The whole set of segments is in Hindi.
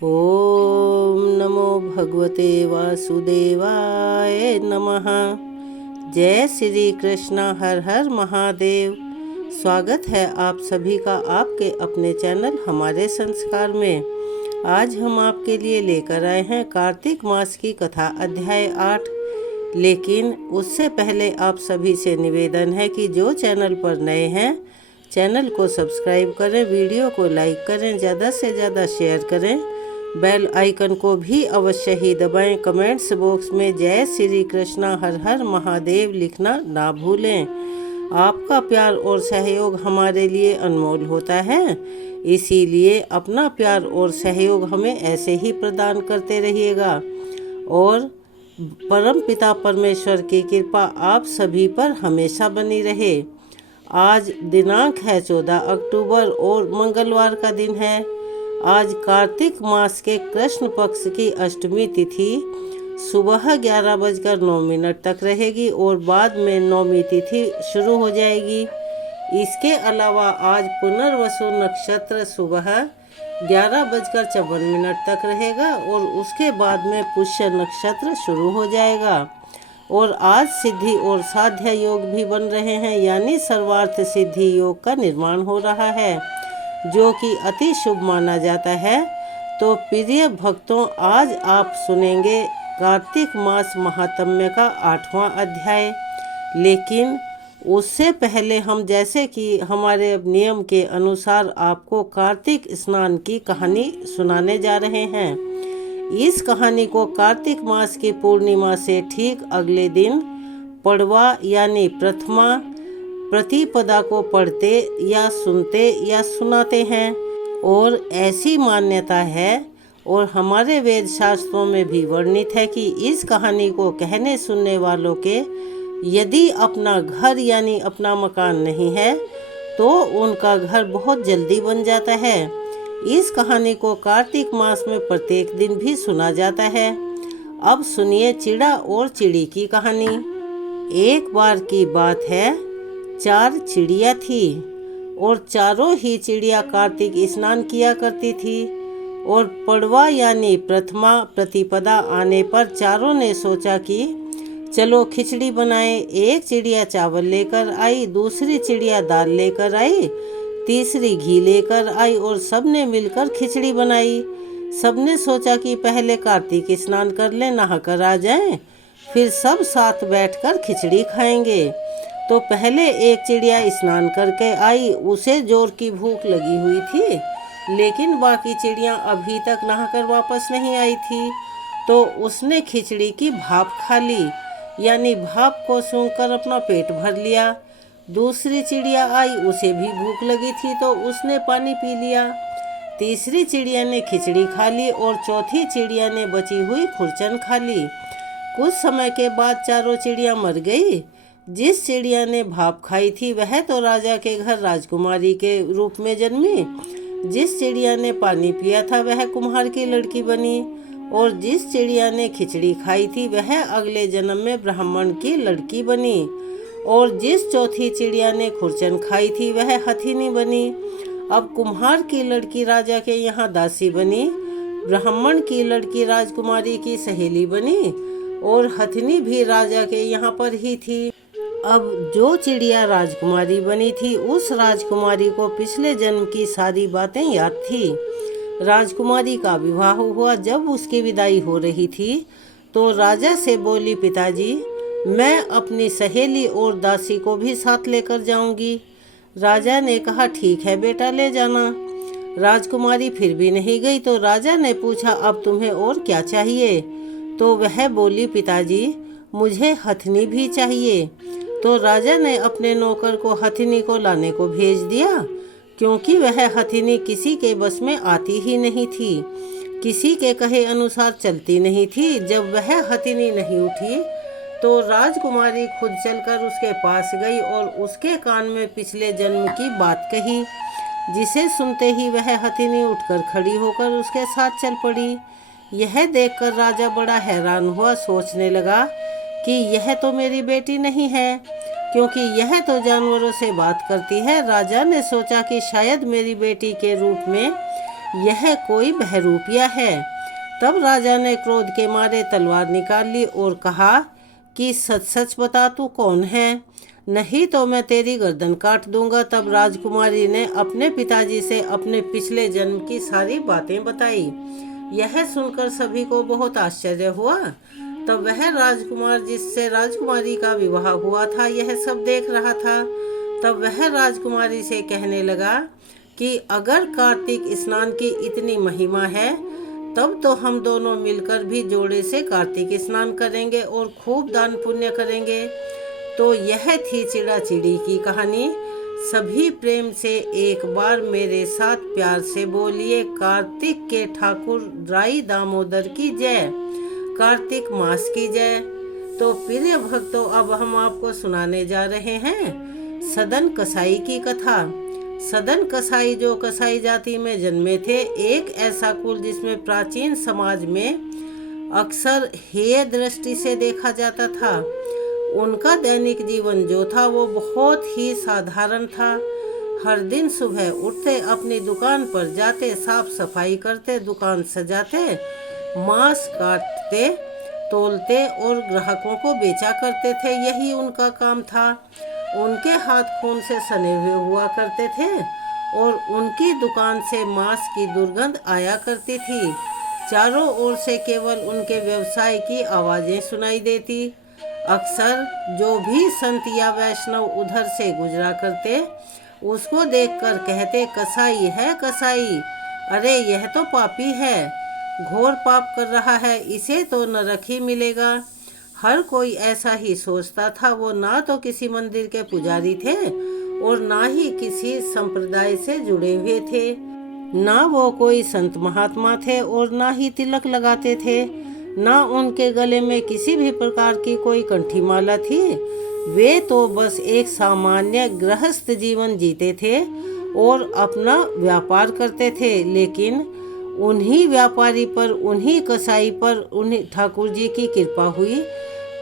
ओम नमो भगवते वासुदेवाय नमः। जय श्री कृष्ण, हर हर महादेव। स्वागत है आप सभी का आपके अपने चैनल हमारे संस्कार में। आज हम आपके लिए लेकर आए हैं कार्तिक मास की कथा अध्याय 8। लेकिन उससे पहले आप सभी से निवेदन है कि जो चैनल पर नए हैं चैनल को सब्सक्राइब करें, वीडियो को लाइक करें, ज़्यादा से ज़्यादा शेयर करें, बेल आइकन को भी अवश्य ही दबाएं। कमेंट्स बॉक्स में जय श्री कृष्ण हर हर महादेव लिखना ना भूलें। आपका प्यार और सहयोग हमारे लिए अनमोल होता है, इसीलिए अपना प्यार और सहयोग हमें ऐसे ही प्रदान करते रहिएगा और परम पिता परमेश्वर की कृपा आप सभी पर हमेशा बनी रहे। आज दिनांक है 14 अक्टूबर और मंगलवार का दिन है। आज कार्तिक मास के कृष्ण पक्ष की अष्टमी तिथि सुबह 11:09 तक रहेगी और बाद में नौमी तिथि शुरू हो जाएगी। इसके अलावा आज पुनर्वसु नक्षत्र सुबह 11:54 तक रहेगा और उसके बाद में पुष्य नक्षत्र शुरू हो जाएगा। और आज सिद्धि और साध्य योग भी बन रहे हैं, यानी सर्वार्थ सिद्धि योग का निर्माण हो रहा है, जो कि अति शुभ माना जाता है। तो प्रिय भक्तों, आज आप सुनेंगे कार्तिक मास महात्म्य का 8वां अध्याय। लेकिन उससे पहले हम जैसे कि हमारे नियम के अनुसार आपको कार्तिक स्नान की कहानी सुनाने जा रहे हैं। इस कहानी को कार्तिक मास की पूर्णिमा से ठीक अगले दिन पड़वा यानी प्रथमा प्रतिपदा को पढ़ते या सुनते या सुनाते हैं। और ऐसी मान्यता है और हमारे वेद शास्त्रों में भी वर्णित है कि इस कहानी को कहने सुनने वालों के यदि अपना घर यानी अपना मकान नहीं है तो उनका घर बहुत जल्दी बन जाता है। इस कहानी को कार्तिक मास में प्रत्येक दिन भी सुना जाता है। अब सुनिए चिड़ा और चिड़ी की कहानी। एक बार की बात है, 4 चिड़िया थी और चारों ही चिड़िया कार्तिक स्नान किया करती थी। और पड़वा यानी प्रथमा प्रतिपदा आने पर चारों ने सोचा कि चलो खिचड़ी बनाएं। एक चिड़िया चावल लेकर आई, दूसरी चिड़िया दाल लेकर आई, तीसरी घी लेकर आई और सबने मिलकर खिचड़ी बनाई। सबने सोचा कि पहले कार्तिक स्नान कर लें, नहाकर आ जाएं, फिर सब साथ बैठकर खिचड़ी खाएंगे। तो पहले एक चिड़िया स्नान करके आई, उसे जोर की भूख लगी हुई थी, लेकिन बाकी चिड़िया अभी तक नहाकर वापस नहीं आई थी। तो उसने खिचड़ी की भाप खा ली, यानी भाप को सूंघकर अपना पेट भर लिया। दूसरी चिड़िया आई, उसे भी भूख लगी थी तो उसने पानी पी लिया। तीसरी चिड़िया ने खिचड़ी खा ली और चौथी चिड़िया ने बची हुई खुरचन खा ली। कुछ समय के बाद चारों चिड़िया मर गई। जिस चिड़िया ने भाप खाई थी वह तो राजा के घर राजकुमारी के रूप में जन्मी, जिस चिड़िया ने पानी पिया था वह कुम्हार की लड़की बनी और जिस चिड़िया ने खिचड़ी खाई थी वह अगले जन्म में ब्राह्मण की लड़की बनी और जिस चौथी चिड़िया ने खुरचन खाई थी वह हथिनी बनी। अब कुम्हार की लड़की राजा के यहाँ दासी बनी, ब्राह्मण की लड़की राजकुमारी की सहेली बनी और हथिनी भी राजा के यहाँ पर ही थी। अब जो चिड़िया राजकुमारी बनी थी उस राजकुमारी को पिछले जन्म की सारी बातें याद थी। राजकुमारी का विवाह हुआ। जब उसकी विदाई हो रही थी तो राजा से बोली, पिताजी मैं अपनी सहेली और दासी को भी साथ लेकर जाऊंगी। राजा ने कहा, ठीक है बेटा, ले जाना। राजकुमारी फिर भी नहीं गई तो राजा ने पूछा, अब तुम्हें और क्या चाहिए? तो वह बोली, पिताजी मुझे हथिनी भी चाहिए। तो राजा ने अपने नौकर को हथिनी को लाने को भेज दिया, क्योंकि वह हथिनी किसी के बस में आती ही नहीं थी, किसी के कहे अनुसार चलती नहीं थी। जब वह हथिनी नहीं उठी तो राजकुमारी खुद चलकर उसके पास गई और उसके कान में पिछले जन्म की बात कही, जिसे सुनते ही वह हथिनी उठकर खड़ी होकर उसके साथ चल पड़ी। यह देखकर राजा बड़ा हैरान हुआ, सोचने लगा कि यह तो मेरी बेटी नहीं है, क्योंकि यह तो जानवरों से बात करती है। राजा ने सोचा कि शायद मेरी बेटी के रूप में यह कोई बहरूपिया है। तब राजा ने क्रोध के मारे तलवार निकाल ली और कहा कि सच सच बता, तू कौन है, नहीं तो मैं तेरी गर्दन काट दूंगा। तब राजकुमारी ने अपने पिताजी से अपने पिछले जन्म की सारी बातें बताई। यह सुनकर सभी को बहुत आश्चर्य हुआ। तब वह राजकुमार जिससे राजकुमारी का विवाह हुआ था यह सब देख रहा था। तब वह राजकुमारी से कहने लगा कि अगर कार्तिक स्नान की इतनी महिमा है तब तो हम दोनों मिलकर भी जोड़े से कार्तिक स्नान करेंगे और खूब दान पुण्य करेंगे। तो यह थी चिड़ा चिड़ी की कहानी। सभी प्रेम से एक बार मेरे साथ प्यार से बोलिए, कार्तिक के ठाकुर राई दामोदर की जय, कार्तिक मास की जय। तो प्रिय भक्तों, अब हम आपको सुनाने जा रहे हैं सदन कसाई की कथा। सदन कसाई जो कसाई जाति में जन्मे थे, एक ऐसा कुल जिसमें प्राचीन समाज में अक्सर हेय दृष्टि से देखा जाता था। उनका दैनिक जीवन जो था वो बहुत ही साधारण था। हर दिन सुबह उठते, अपनी दुकान पर जाते, साफ सफाई करते, दुकान सजाते, मांस काटते, तोलते और ग्राहकों को बेचा करते थे। यही उनका काम था। उनके हाथ खून से सने हुए हुआ करते थे और उनकी दुकान से मांस की दुर्गंध आया करती थी। चारों ओर से केवल उनके व्यवसाय की आवाजें सुनाई देती। अक्सर जो भी संत या वैष्णव उधर से गुजरा करते उसको देखकर कहते, कसाई है कसाई, अरे यह तो पापी है, घोर पाप कर रहा है, इसे तो नरक ही मिलेगा। हर कोई ऐसा ही सोचता था। वो ना तो किसी मंदिर के पुजारी थे और ना ही किसी संप्रदाय से जुड़े हुए थे, ना वो कोई संत महात्मा थे और ना ही तिलक लगाते थे, ना उनके गले में किसी भी प्रकार की कोई कंठी माला थी। वे तो बस एक सामान्य गृहस्थ जीवन जीते थे और अपना व्यापार करते थे। लेकिन उन्हीं व्यापारी पर, उन्हीं कसाई पर उन्हीं ठाकुर जी की कृपा हुई।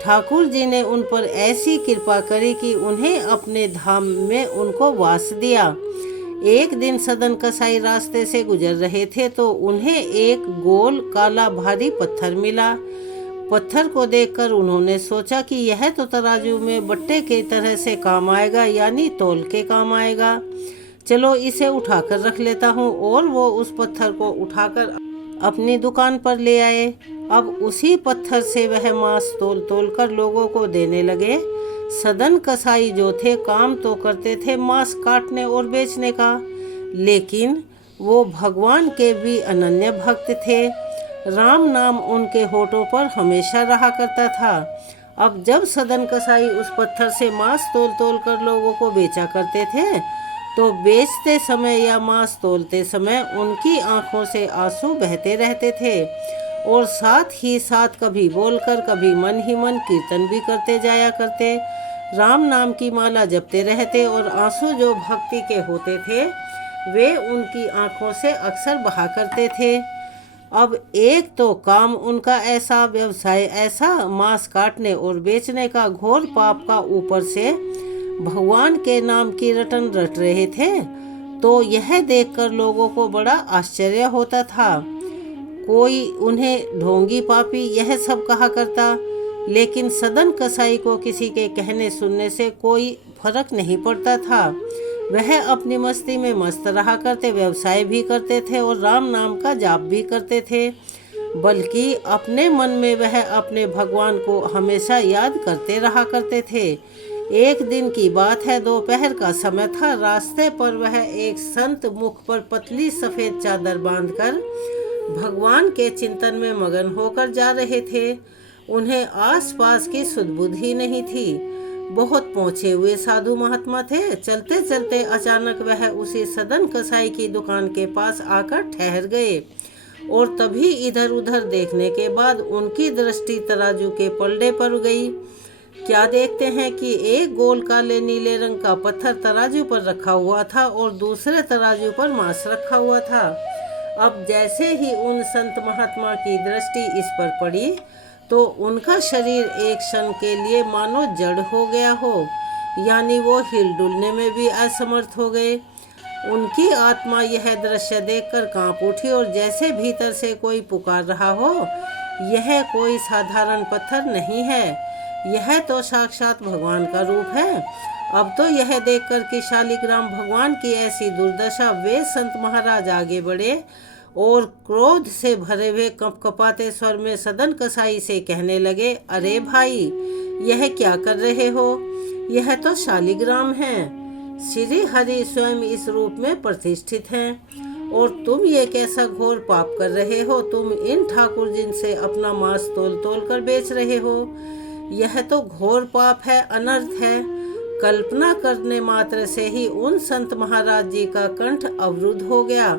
ठाकुर जी ने उन पर ऐसी कृपा करी कि उन्हें अपने धाम में उनको वास दिया। एक दिन सदन कसाई रास्ते से गुजर रहे थे तो उन्हें एक गोल काला भारी पत्थर मिला। पत्थर को देखकर उन्होंने सोचा कि यह तो तराजू में बट्टे की तरह से काम आएगा, यानी तौल के काम आएगा। चलो इसे उठाकर रख लेता हूँ। और वो उस पत्थर को उठाकर अपनी दुकान पर ले आए। अब उसी पत्थर से वह मांस तोल तोल कर लोगों को देने लगे। सदन कसाई जो थे काम तो करते थे मांस काटने और बेचने का, लेकिन वो भगवान के भी अनन्य भक्त थे। राम नाम उनके होठों पर हमेशा रहा करता था। अब जब सदन कसाई उस पत्थर से मांस तोल तोल कर लोगों को बेचा करते थे तो बेचते समय या मांस तोलते समय उनकी आंखों से आंसू बहते रहते थे और साथ ही साथ कभी बोलकर कभी मन ही मन कीर्तन भी करते जाया करते। राम नाम की माला जपते रहते और आंसू जो भक्ति के होते थे वे उनकी आंखों से अक्सर बहा करते थे। अब एक तो काम उनका ऐसा, व्यवसाय ऐसा, मांस काटने और बेचने का घोर पाप का, ऊपर से भगवान के नाम की रटन रट रहे थे। तो यह देखकर लोगों को बड़ा आश्चर्य होता था। कोई उन्हें ढोंगी पापी यह सब कहा करता, लेकिन सदन कसाई को किसी के कहने सुनने से कोई फर्क नहीं पड़ता था। वह अपनी मस्ती में मस्त रहा करते, व्यवसाय भी करते थे और राम नाम का जाप भी करते थे, बल्कि अपने मन में वह अपने भगवान को हमेशा याद करते रहा करते थे। एक दिन की बात है, दोपहर का समय था। रास्ते पर वह एक संत मुख पर पतली सफ़ेद चादर बांधकर भगवान के चिंतन में मगन होकर जा रहे थे। उन्हें आसपास की सुध-बुध नहीं थी। बहुत पहुँचे हुए साधु महात्मा थे। चलते चलते अचानक वह उसी सदन कसाई की दुकान के पास आकर ठहर गए और तभी इधर उधर देखने के बाद उनकी दृष्टि तराजू के पलड़े पर गई। क्या देखते हैं कि एक गोल काले नीले रंग का पत्थर तराजू पर रखा हुआ था और दूसरे तराजू पर मांस रखा हुआ था। अब जैसे ही उन संत महात्मा की दृष्टि इस पर पड़ी तो उनका शरीर एक क्षण के लिए मानो जड़ हो गया हो, यानी वो हिल डुलने में भी असमर्थ हो गए। उनकी आत्मा यह दृश्य देखकर कांप उठी और जैसे भीतर से कोई पुकार रहा हो। यह कोई साधारण पत्थर नहीं है, यह तो साक्षात भगवान का रूप है। अब तो यह देखकर कि शालिग्राम भगवान की ऐसी दुर्दशा, वे संत महाराज आगे बढ़े और क्रोध से भरे हुए कपकपाते स्वर में सदन कसाई से कहने लगे, अरे भाई, यह क्या कर रहे हो? यह तो शालिग्राम है। श्री हरि स्वयं इस रूप में प्रतिष्ठित हैं और तुम ये कैसा घोर पाप कर रहे हो? तुम इन ठाकुर जिन से अपना मांस तोल तोल कर बेच रहे हो। यह तो घोर पाप है, अनर्थ है। कल्पना करने मात्र से ही उन संत महाराज जी का कंठ अवरुद्ध हो गया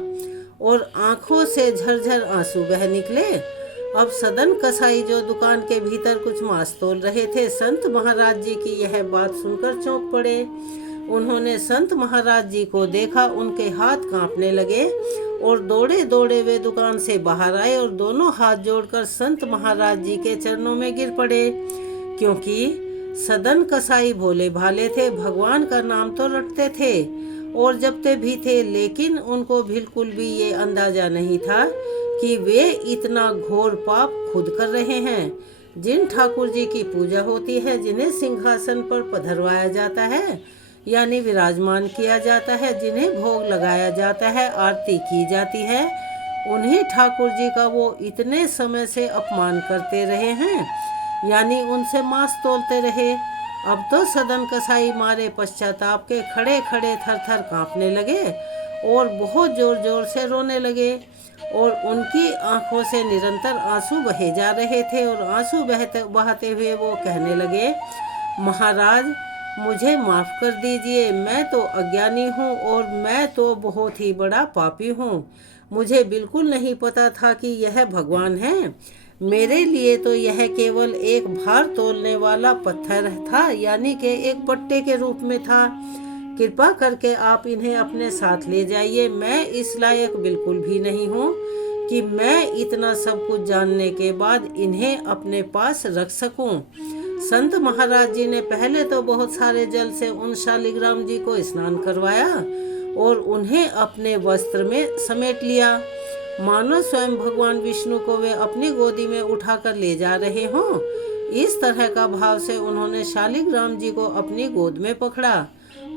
और आंखों से झरझर आंसू बह निकले। अब सदन कसाई जो दुकान के भीतर कुछ मांस तोल रहे थे, संत महाराज जी की यह बात सुनकर चौंक पड़े। उन्होंने संत महाराज जी को देखा, उनके हाथ कांपने लगे और दौड़े दौड़े वे दुकान से बाहर आए और दोनों हाथ जोड़कर संत महाराज जी के चरणों में गिर पड़े। क्योंकि सदन कसाई भोले भाले थे, भगवान का नाम तो रटते थे और जपते भी थे, लेकिन उनको बिल्कुल भी ये अंदाजा नहीं था कि वे इतना घोर पाप खुद कर रहे हैं। जिन ठाकुर जी की पूजा होती है, जिन्हें सिंहासन पर पधरवाया जाता है यानी विराजमान किया जाता है, जिन्हें भोग लगाया जाता है, आरती की जाती है, उन्हीं ठाकुर जी का वो इतने समय से अपमान करते रहे हैं, यानी उनसे मांस तोलते रहे। अब तो सदन कसाई मारे पश्चाताप के खड़े खड़े थर थर कांपने लगे और बहुत जोर जोर से रोने लगे और उनकी आंखों से निरंतर आंसू बहे जा रहे थे और आंसू बहाते हुए वो कहने लगे, महाराज, मुझे माफ़ कर दीजिए, मैं तो अज्ञानी हूँ और मैं तो बहुत ही बड़ा पापी हूँ। मुझे बिल्कुल नहीं पता था कि यह भगवान है। मेरे लिए तो यह केवल एक भार तोलने वाला पत्थर था, यानी कि एक पट्टे के रूप में था। कृपा करके आप इन्हें अपने साथ ले जाइए। मैं इस लायक बिल्कुल भी नहीं हूँ कि मैं इतना सब कुछ जानने के बाद इन्हें अपने पास रख सकूं। संत महाराज जी ने पहले तो बहुत सारे जल से उन शालिग्राम जी को स्नान करवाया और उन्हें अपने वस्त्र में समेट लिया, मानो स्वयं भगवान विष्णु को वे अपनी गोदी में उठाकर ले जा रहे हों। इस तरह का भाव से उन्होंने शालिग्राम जी को अपनी गोद में पकड़ा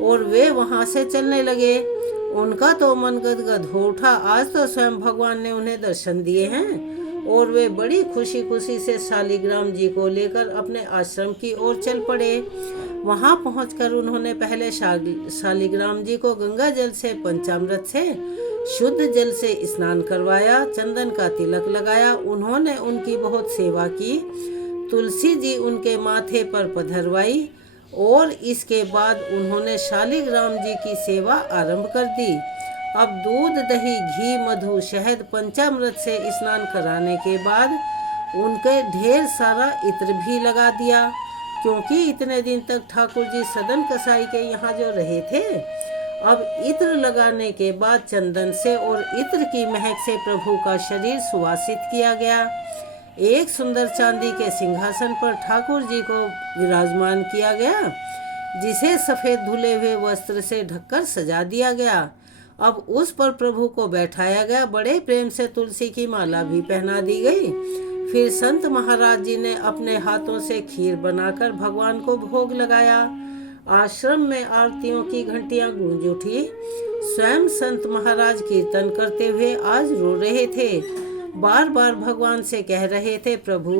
और वे वहां से चलने लगे। उनका तो मन गदगद हो उठा। आज तो स्वयं भगवान ने उन्हें दर्शन दिए हैं और वे बड़ी खुशी खुशी से शालिग्राम जी को लेकर अपने आश्रम की ओर चल पड़े। वहां पहुंचकर उन्होंने पहले शालिग्राम जी को गंगा जल से, पंचामृत से, शुद्ध जल से स्नान करवाया, चंदन का तिलक लगाया। उन्होंने उनकी बहुत सेवा की, तुलसी जी उनके माथे पर पधरवाई और इसके बाद उन्होंने शालिग्राम जी की सेवा आरंभ कर दी। अब दूध, दही, घी, मधु, शहद, पंचामृत से स्नान कराने के बाद उनके ढेर सारा इत्र भी लगा दिया, क्योंकि इतने दिन तक ठाकुर जी सदन कसाई के यहाँ जो रहे थे। अब इत्र लगाने के बाद चंदन से और इत्र की महक से प्रभु का शरीर सुवासित किया गया। एक सुंदर चांदी के सिंहासन पर ठाकुर जी को विराजमान किया गया, जिसे सफ़ेद धुले हुए वस्त्र से ढककर सजा दिया गया। अब उस पर प्रभु को बैठाया गया। बड़े प्रेम से तुलसी की माला भी पहना दी गई। फिर संत महाराज जी ने अपने हाथों से खीर बनाकर भगवान को भोग लगाया। आश्रम में आरतियों की घंटियां गूंज उठी। स्वयं संत महाराज कीर्तन करते हुए आज रो रहे थे। बार बार भगवान से कह रहे थे, प्रभु,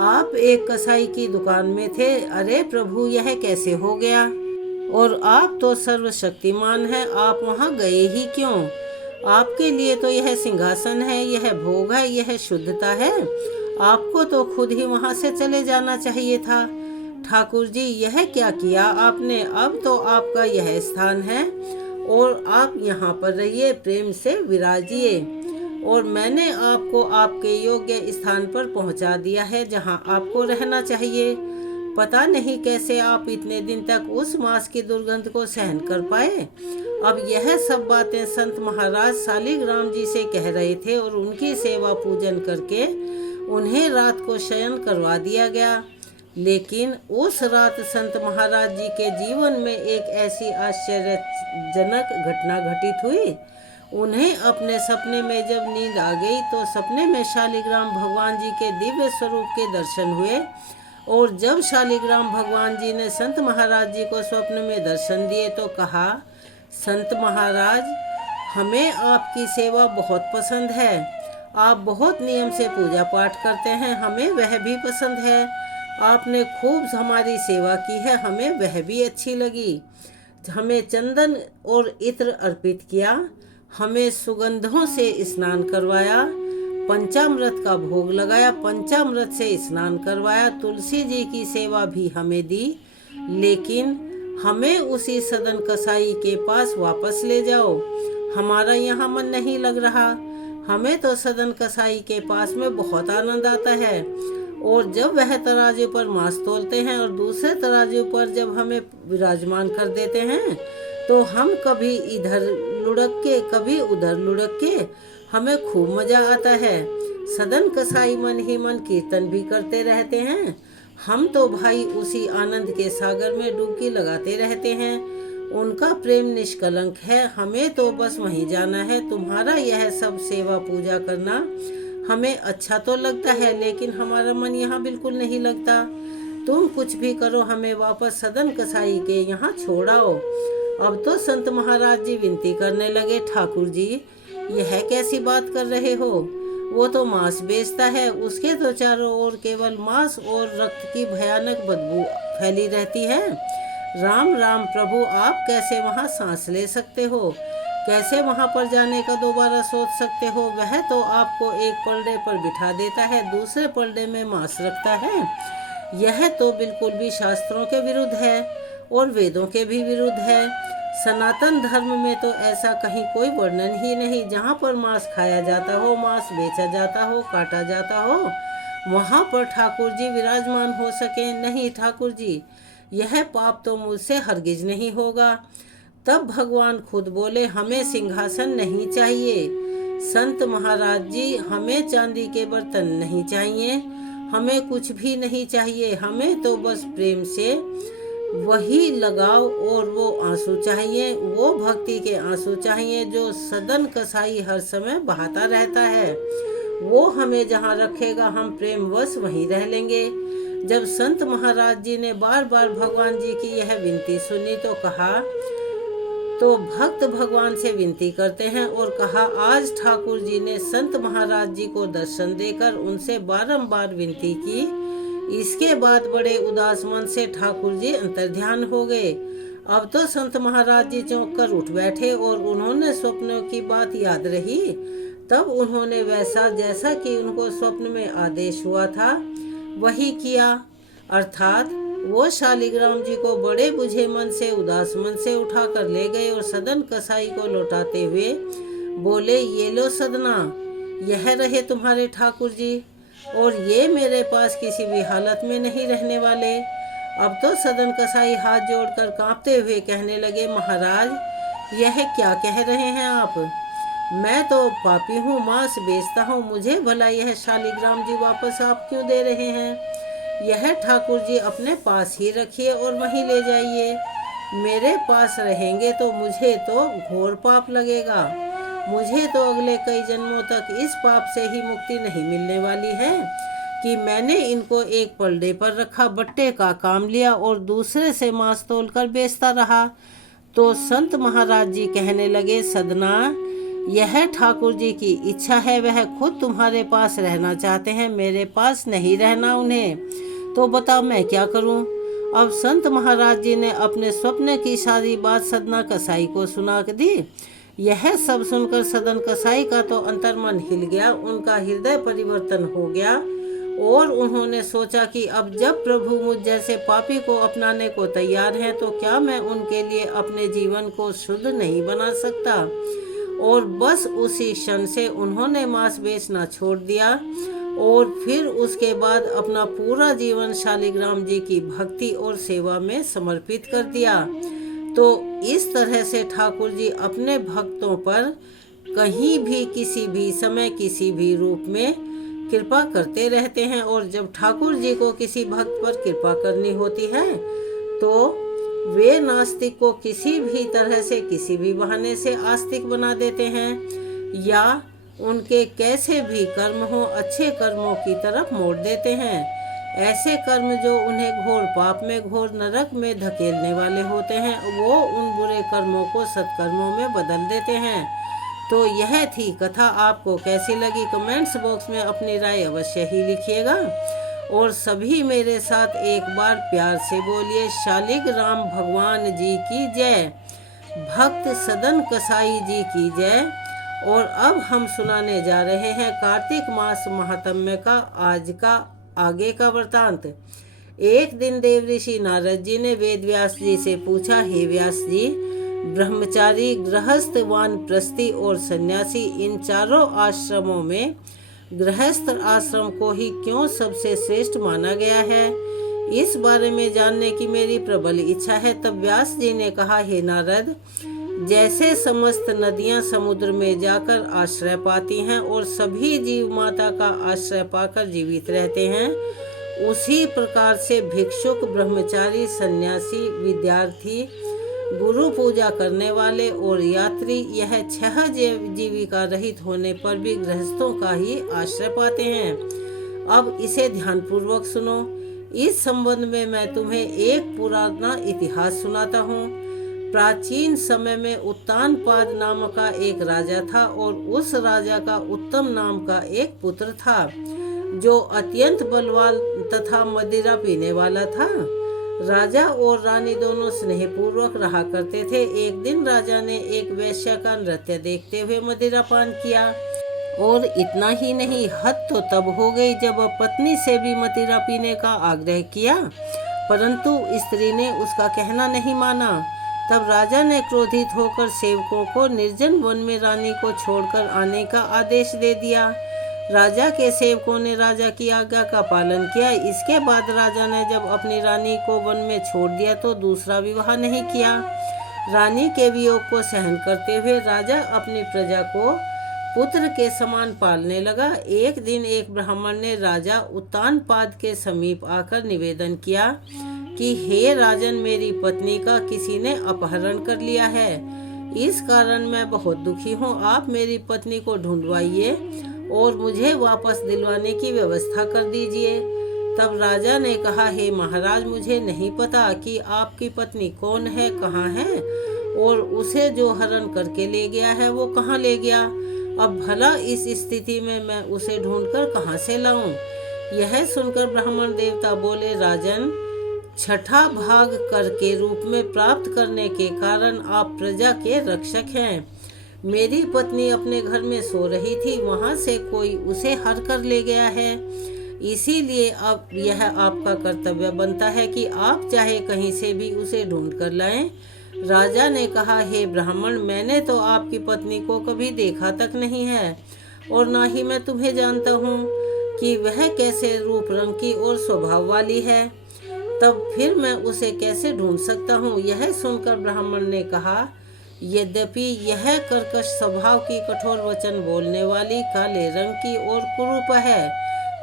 आप एक कसाई की दुकान में थे। अरे प्रभु, यह कैसे हो गया? और आप तो सर्वशक्तिमान हैं, आप वहाँ गए ही क्यों? आपके लिए तो यह सिंहासन है, यह भोग है, यह शुद्धता है। आपको तो खुद ही वहाँ से चले जाना चाहिए था। ठाकुर जी, यह क्या किया आपने? अब तो आपका यह स्थान है और आप यहाँ पर रहिए, प्रेम से विराजिए। और मैंने आपको आपके योग्य स्थान पर पहुँचा दिया है, जहाँ आपको रहना चाहिए। पता नहीं कैसे आप इतने दिन तक उस मांस की दुर्गंध को सहन कर पाए। अब यह सब बातें संत महाराज शालिग्राम जी से कह रहे थे और उनकी सेवा पूजन करके उन्हें रात को शयन करवा दिया गया। लेकिन उस रात संत महाराज जी के जीवन में एक ऐसी आश्चर्यजनक घटना घटित हुई। उन्हें अपने सपने में जब नींद आ गई तो सपने में शालिग्राम भगवान जी के दिव्य स्वरूप के दर्शन हुए। और जब शालिग्राम भगवान जी ने संत महाराज जी को स्वप्न में दर्शन दिए तो कहा, संत महाराज, हमें आपकी सेवा बहुत पसंद है। आप बहुत नियम से पूजा पाठ करते हैं, हमें वह भी पसंद है। आपने खूब हमारी सेवा की है, हमें वह भी अच्छी लगी। हमें चंदन और इत्र अर्पित किया, हमें सुगंधों से स्नान करवाया, पंचामृत का भोग लगाया, पंचामृत से स्नान करवाया, तुलसी जी की सेवा भी हमें दी। लेकिन हमें उसी सदन कसाई के पास वापस ले जाओ, हमारा यहाँ मन नहीं लग रहा। हमें तो सदन कसाई के पास में बहुत आनंद आता है। और जब वह तराजू पर मांस तोलते हैं और दूसरे तराजू पर जब हमें विराजमान कर देते हैं तो हम कभी इधर लुढ़क के कभी उधर लुढ़क के हमें खूब मजा आता है। सदन कसाई मन ही मन कीर्तन भी करते रहते हैं। हम तो भाई उसी आनंद के सागर में डुबकी लगाते रहते हैं। उनका प्रेम निष्कलंक है, हमें तो बस वहीं जाना है। तुम्हारा यह सब सेवा पूजा करना हमें अच्छा तो लगता है, लेकिन हमारा मन यहाँ बिल्कुल नहीं लगता। तुम कुछ भी करो, हमें वापस सदन कसाई के यहाँ छोड़ाओ। अब तो संत महाराज जी विनती करने लगे, ठाकुर जी, यह कैसी बात कर रहे हो? वो तो मांस बेचता है, उसके तो चारों ओर केवल मांस और रक्त की भयानक बदबू फैली रहती है। राम राम प्रभु, आप कैसे वहाँ सांस ले सकते हो? कैसे वहाँ पर जाने का दोबारा सोच सकते हो? वह तो आपको एक पलड़े पर बिठा देता है, दूसरे पलड़े में मांस रखता है। यह तो बिल्कुल भी शास्त्रों के विरुद्ध है और वेदों के भी विरुद्ध है। सनातन धर्म में तो ऐसा कहीं कोई वर्णन ही नहीं। जहाँ पर मांस खाया जाता हो, मांस बेचा जाता हो, काटा जाता हो, वहाँ पर ठाकुर जी विराजमान हो सके। नहीं ठाकुर जी, यह पाप तो मुझसे हरगिज नहीं होगा। तब भगवान खुद बोले, हमें सिंहासन नहीं चाहिए। संत महाराज जी, हमें चांदी के बर्तन नहीं चाहिए, हमें कुछ भी नहीं चाहिए। हमें तो बस प्रेम से वही लगाव और वो आंसू चाहिए, वो भक्ति के आंसू चाहिए जो सदन कसाई हर समय बहाता रहता है। वो हमें जहाँ रखेगा हम प्रेमवश वहीं रह लेंगे। जब संत महाराज जी ने बार बार भगवान जी की यह विनती सुनी तो कहा, तो भक्त भगवान से विनती करते हैं और कहा, आज ठाकुर जी ने संत महाराज जी को दर्शन देकर उनसे बारंबार विनती की। इसके बाद बड़े उदास मन से ठाकुर जी अंतर्ध्यान हो गए। अब तो संत महाराज जी चौंक कर उठ बैठे और उन्होंने स्वप्नों की बात याद रही। तब उन्होंने वैसा जैसा कि उनको स्वप्न में आदेश हुआ था वही किया, अर्थात वो शालिग्राम जी को बड़े बुझे मन से उदास मन से उठाकर ले गए और सदन कसाई को लौटाते हुए बोले, ये लो सदना, यह रहे तुम्हारे ठाकुर जी, और ये मेरे पास किसी भी हालत में नहीं रहने वाले। अब तो सदन कसाई हाथ जोड़कर कांपते हुए कहने लगे, महाराज, यह क्या कह रहे हैं आप? मैं तो पापी हूँ, मांस बेचता हूँ, मुझे भला यह शालिग्राम जी वापस आप क्यों दे रहे हैं? यह ठाकुर जी अपने पास ही रखिए और वहीं ले जाइए। मेरे पास रहेंगे तो मुझे तो घोर पाप लगेगा। मुझे तो अगले कई जन्मों तक इस पाप से ही मुक्ति नहीं मिलने वाली है कि मैंने इनको एक पलड़े पर रखा, बट्टे का काम लिया और दूसरे से मांस तोलकर बेचता रहा। तो संत महाराज जी कहने लगे, सदना, यह ठाकुर जी की इच्छा है, वह खुद तुम्हारे पास रहना चाहते हैं, मेरे पास नहीं रहना उन्हें। तो बताओ मैं क्या करूं? अब संत महाराज जी ने अपने स्वप्न की सारी बात सदना कसाई को सुना दी। यह सब सुनकर सदन कसाई का तो अंतर्मन हिल गया, उनका हृदय परिवर्तन हो गया और उन्होंने सोचा कि अब जब प्रभु मुझ जैसे पापी को अपनाने को तैयार हैं तो क्या मैं उनके लिए अपने जीवन को शुद्ध नहीं बना सकता? और बस उसी क्षण से उन्होंने मांस बेचना छोड़ दिया और फिर उसके बाद अपना पूरा जीवन शालिग्राम जी की भक्ति और सेवा में समर्पित कर दिया। तो इस तरह से ठाकुर जी अपने भक्तों पर कहीं भी किसी भी समय किसी भी रूप में कृपा करते रहते हैं, और जब ठाकुर जी को किसी भक्त पर कृपा करनी होती है तो वे नास्तिक को किसी भी तरह से, किसी भी बहाने से आस्तिक बना देते हैं, या उनके कैसे भी कर्म हो अच्छे कर्मों की तरफ मोड़ देते हैं। ऐसे कर्म जो उन्हें घोर पाप में, घोर नरक में धकेलने वाले होते हैं, वो उन बुरे कर्मों को सत्कर्मों में बदल देते हैं। तो यह थी कथा। आपको कैसी लगी कमेंट्स बॉक्स में अपनी राय अवश्य ही लिखिएगा, और सभी मेरे साथ एक बार प्यार से बोलिए शालिग्राम भगवान जी की जय, भक्त सदन कसाई जी की जय। और अब हम सुनाने जा रहे हैं कार्तिक मास महात्म्य का आज का आगे का वृतांत। एक दिन देव ऋषि नारद जी ने वेद व्यास जी से पूछा, हे व्यास जी, ब्रह्मचारी, गृहस्थ, वानप्रस्थी और सन्यासी, इन चारों आश्रमों में गृहस्थ आश्रम को ही क्यों सबसे श्रेष्ठ माना गया है? इस बारे में जानने की मेरी प्रबल इच्छा है। तब व्यास जी ने कहा, हे नारद, जैसे समस्त नदियां समुद्र में जाकर आश्रय पाती हैं और सभी जीव माता का आश्रय पाकर जीवित रहते हैं, उसी प्रकार से भिक्षुक, ब्रह्मचारी, सन्यासी, विद्यार्थी, गुरु पूजा करने वाले और यात्री, यह 6 जीविका रहित होने पर भी गृहस्थों का ही आश्रय पाते हैं। अब इसे ध्यानपूर्वक सुनो। इस संबंध में मैं तुम्हें एक पुराना इतिहास सुनाता हूँ। प्राचीन समय में उत्तानपाद नाम का एक राजा था, और उस राजा का उत्तम नाम का एक पुत्र था, जो अत्यंत बलवान तथा मदिरा पीने वाला था। राजा और रानी दोनों स्नेहपूर्वक रहा करते थे। एक दिन राजा ने एक वेश्या का नृत्य देखते हुए मदिरा पान किया, और इतना ही नहीं, हद तो तब हो गई जब पत्नी से भी मदिरा पीने का आग्रह किया, परंतु स्त्री ने उसका कहना नहीं माना। तब राजा ने क्रोधित होकर सेवकों को निर्जन वन में रानी को छोड़कर आने का आदेश दे दिया। राजा के सेवकों ने राजा की आज्ञा का पालन किया। इसके बाद राजा ने जब अपनी रानी को वन में छोड़ दिया तो दूसरा विवाह नहीं किया। रानी के वियोग को सहन करते हुए राजा अपनी प्रजा को पुत्र के समान पालने लगा। एक दिन एक ब्राह्मण ने राजा उत्तानपाद के समीप आकर निवेदन किया कि हे राजन, मेरी पत्नी का किसी ने अपहरण कर लिया है। इस कारण मैं बहुत दुखी हूँ। आप मेरी पत्नी को ढूंढवाइए और मुझे वापस दिलवाने की व्यवस्था कर दीजिए। तब राजा ने कहा, हे महाराज, मुझे नहीं पता कि आपकी पत्नी कौन है, कहाँ है, और उसे जो हरण करके ले गया है वो कहाँ ले गया। अब भला इस स्थिति में मैं उसे ढूंढकर कहाँ से लाऊं? यह सुनकर ब्राह्मण देवता बोले, राजन, 6ठा भाग कर के रूप में प्राप्त करने के कारण आप प्रजा के रक्षक हैं। मेरी पत्नी अपने घर में सो रही थी, वहां से कोई उसे हर कर ले गया है। इसीलिए अब यह आपका कर्तव्य बनता है कि आप चाहे कहीं से भी उसे ढूंढ कर लाएं। राजा ने कहा, हे ब्राह्मण, मैंने तो आपकी पत्नी को कभी देखा तक नहीं है, और ना ही मैं तुम्हें जानता हूँ कि वह कैसे रूप रंग की और स्वभाव वाली है। तब फिर मैं उसे कैसे ढूंढ सकता हूँ? यह सुनकर ब्राह्मण ने कहा, यद्यपि यह कर्कश स्वभाव की, कठोर वचन बोलने वाली, काले रंग की और कुरूप है,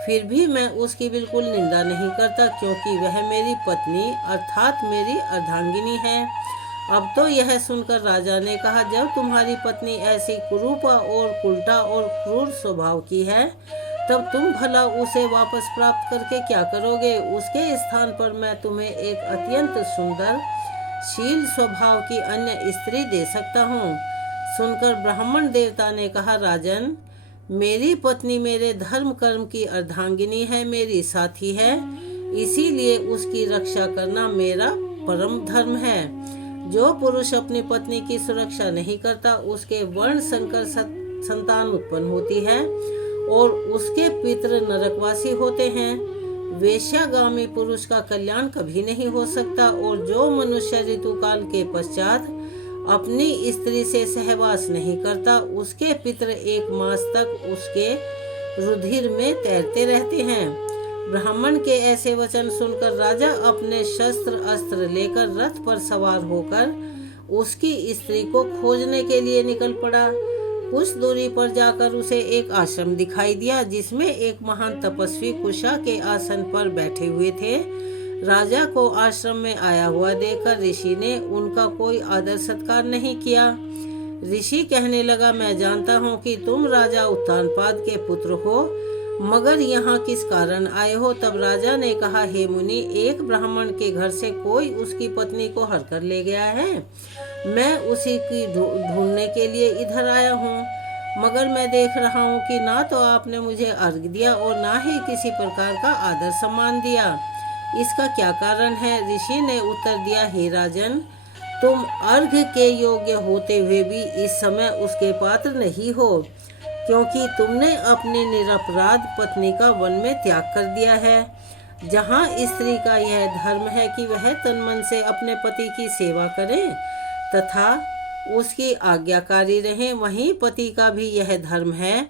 फिर भी मैं उसकी बिल्कुल निंदा नहीं करता, क्योंकि वह मेरी पत्नी अर्थात मेरी अर्धांगिनी है। अब तो यह सुनकर राजा ने कहा, जब तुम्हारी पत्नी ऐसी कुरूपा और उल्टा और क्रूर स्वभाव की है, तब तुम भला उसे वापस प्राप्त करके क्या करोगे? उसके स्थान पर मैं तुम्हें एक अत्यंत सुंदर, शील स्वभाव की अन्य स्त्री दे सकता हूँ। सुनकर ब्राह्मण देवता ने कहा, राजन, मेरी पत्नी मेरे धर्म कर्म की अर्धांगिनी है, मेरी साथी है, इसीलिए उसकी रक्षा करना मेरा परम धर्म है। जो पुरुष अपनी पत्नी की सुरक्षा नहीं करता, उसके वर्ण संकर संतान उत्पन्न होती है और उसके पितृ नरकवासी होते हैं। वेश्यागामी पुरुष का कल्याण कभी नहीं हो सकता, और जो मनुष्य ऋतुकाल के पश्चात अपनी स्त्री से सहवास नहीं करता, उसके पितृ 1 मास तक उसके रुधिर में तैरते रहते हैं। ब्राह्मण के ऐसे वचन सुनकर राजा अपने शस्त्र अस्त्र लेकर रथ पर सवार होकर उसकी स्त्री को खोजने के लिए निकल पड़ा। कुछ दूरी पर जाकर उसे एक आश्रम दिखाई दिया जिसमें एक महान तपस्वी कुशा के आसन पर बैठे हुए थे। राजा को आश्रम में आया हुआ देखकर ऋषि ने उनका कोई आदर सत्कार नहीं किया। ऋषि कहने लगा, मैं जानता हूँ कि तुम राजा उत्तानपाद के पुत्र हो, मगर यहाँ किस कारण आए हो? तब राजा ने कहा, हे मुनि, एक ब्राह्मण के घर से कोई उसकी पत्नी को हर कर ले गया है। मैं उसी की ढूंढने के लिए इधर आया हूँ, मगर मैं देख रहा हूँ कि ना तो आपने मुझे अर्घ दिया और ना ही किसी प्रकार का आदर सम्मान दिया। इसका क्या कारण है? ऋषि ने उत्तर दिया, हे राजन, तुम अर्घ के योग्य होते हुए भी इस समय उसके पात्र नहीं हो, क्योंकि तुमने अपनी निरपराध पत्नी का वन में त्याग कर दिया है। जहाँ स्त्री का यह धर्म है कि वह तन मन से अपने पति की सेवा करे तथा उसकी आज्ञाकारी रहे, वहीं पति का भी यह धर्म है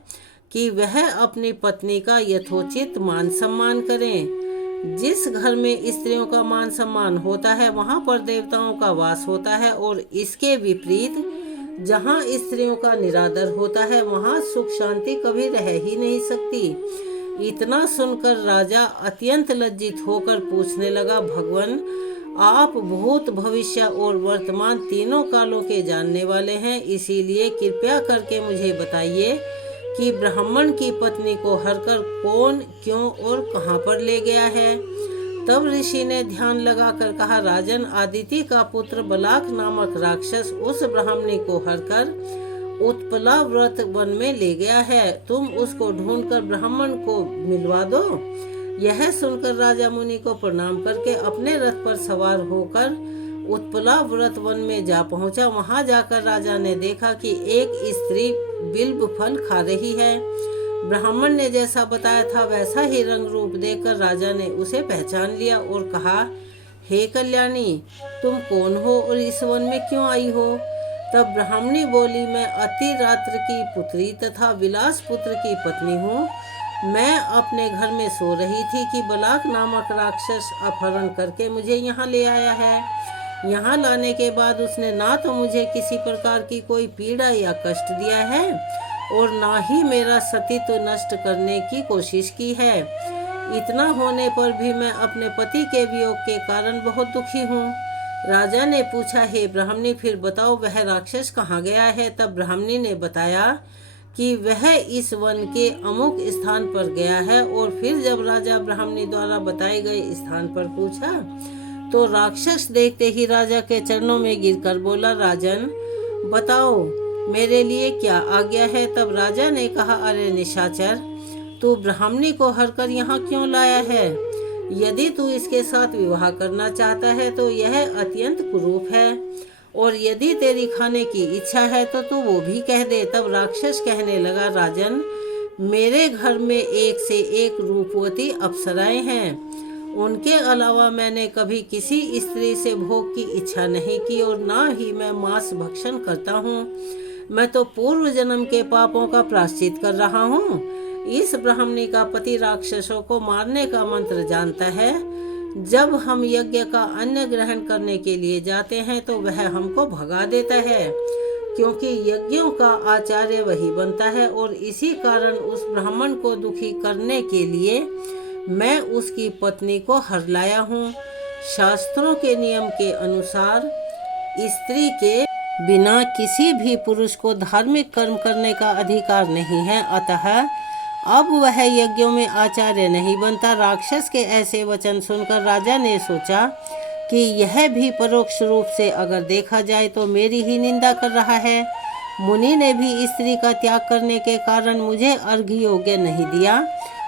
कि वह अपनी पत्नी का यथोचित मान सम्मान करें। जिस घर में स्त्रियों का मान सम्मान होता है वहाँ पर देवताओं का वास होता है, और इसके विपरीत जहाँ स्त्रियों का निरादर होता है वहाँ सुख शांति कभी रह ही नहीं सकती। इतना सुनकर राजा अत्यंत लज्जित होकर पूछने लगा, भगवान, आप भूत भविष्य और वर्तमान तीनों कालों के जानने वाले हैं, इसीलिए कृपया करके मुझे बताइए कि ब्राह्मण की पत्नी को हरकर कौन, क्यों और कहाँ पर ले गया है। तब ऋषि ने ध्यान लगाकर कहा, राजन, आदिति का पुत्र बलाक नामक राक्षस उस ब्राह्मणी को हरकर उत्पला व्रत वन में ले गया है। तुम उसको ढूंढकर ब्राह्मण को मिलवा दो। यह सुनकर राजा मुनि को प्रणाम करके अपने रथ पर सवार होकर उत्पला व्रत वन में जा पहुंचा। वहां जाकर राजा ने देखा कि एक स्त्री बिल्व फल खा रही है। ब्राह्मण ने जैसा बताया था वैसा ही रंग रूप देखकर राजा ने उसे पहचान लिया और कहा, हे कल्याणी, तुम कौन हो और इस वन में क्यों आई हो? तब ब्राह्मणी बोली, मैं अति रात्र की पुत्री तथा विलास पुत्र की पत्नी हूँ। मैं अपने घर में सो रही थी कि बलाक नामक राक्षस अपहरण करके मुझे यहाँ ले आया है। यहाँ लाने के बाद उसने ना तो मुझे किसी प्रकार की कोई पीड़ा या कष्ट दिया है और ना ही मेरा सतीत्व नष्ट करने की कोशिश की है। इतना होने पर भी मैं अपने पति के वियोग के कारण बहुत दुखी हूँ। राजा ने पूछा, हे ब्राह्मणी, फिर बताओ वह राक्षस कहाँ गया है? तब ब्राह्मणी ने बताया कि वह इस वन के अमुक स्थान पर गया है। और फिर जब राजा ब्राह्मणी द्वारा बताए गए स्थान पर पूछा तो राक्षस देखते ही राजा के चरणों में गिरकर बोला, राजन, बताओ मेरे लिए क्या आज्ञा है? तब राजा ने कहा, अरे निशाचर, तू ब्राह्मणी को हरकर यहाँ क्यों लाया है? यदि तू इसके साथ विवाह करना चाहता है तो यह अत्यंत कुरूप है, और यदि तेरी खाने की इच्छा है तो तू वो भी कह दे। तब राक्षस कहने लगा, राजन, मेरे घर में एक से एक रूपवती अप्सराएं हैं। उनके अलावा मैंने कभी किसी स्त्री से भोग की इच्छा नहीं की और ना ही मैं मांस भक्षण करता हूँ। मैं तो पूर्व जन्म के पापों का प्रायश्चित कर रहा हूँ। इस ब्राह्मणी का पति राक्षसों को मारने का मंत्र जानता है। जब हम यज्ञ का अन्न ग्रहण करने के लिए जाते हैं तो वह हमको भगा देता है, क्योंकि यज्ञों का आचार्य वही बनता है, और इसी कारण उस ब्राह्मण को दुखी करने के लिए मैं उसकी पत्नी को हर लाया हूँ। शास्त्रों के नियम के अनुसार स्त्री के बिना किसी भी पुरुष को धार्मिक कर्म करने का अधिकार नहीं है, अतः अब वह यज्ञों में आचार्य नहीं बनता। राक्षस के ऐसे वचन सुनकर राजा ने सोचा कि यह भी परोक्ष रूप से अगर देखा जाए तो मेरी ही निंदा कर रहा है। मुनि ने भी स्त्री का त्याग करने के कारण मुझे अर्घ्य योग्य नहीं दिया।